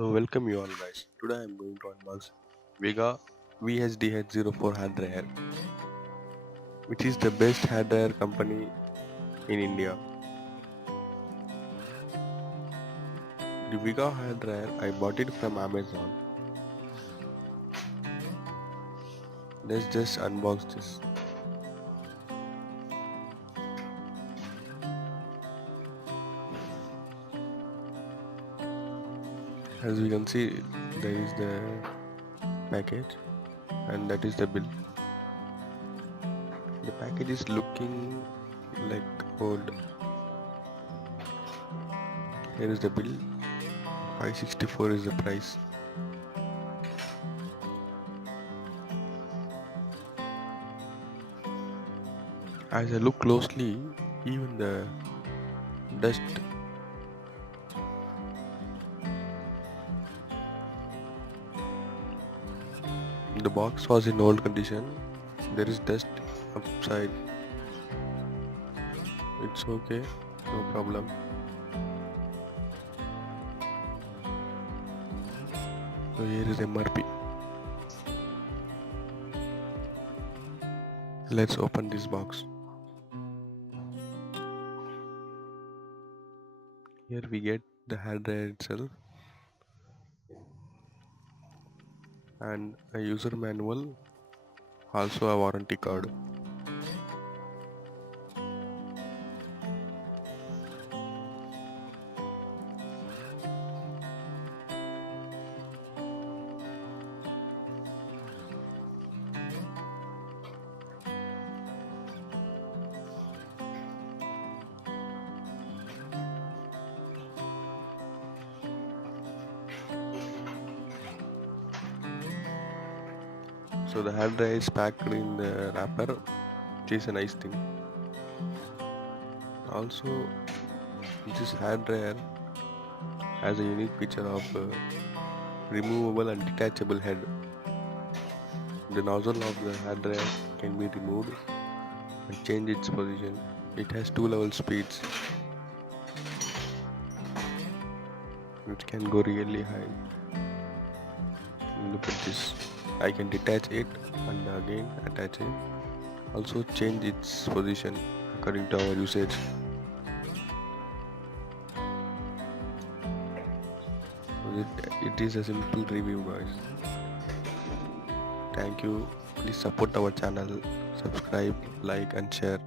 Hello, welcome you all guys. Today I am going to unbox Vega VHDH-04 hair dryer, which is the best hair dryer company in India. The Vega hair dryer I bought it from Amazon. Let's just unbox this. As you can see, there is the package and that is the bill. The package is looking like old. Here is the bill. 564 is the price. As I look closely, even the dust, the box was in old condition. There is dust upside. It's okay, no problem. So here is MRP. Let's open this box. Here we get the hair dryer itself and a user manual, also a warranty card. So the hair dryer is packed in the wrapper, which is a nice thing. Also, this hair dryer has a unique feature of removable and detachable head. The nozzle of the hair dryer can be removed and change its position. It has 2 level speeds, which can go really high. Look at this. I can detach it and again attach it. Also change its position according to our usage. It is a simple review, guys. Thank you. Please support our channel, subscribe, like and share.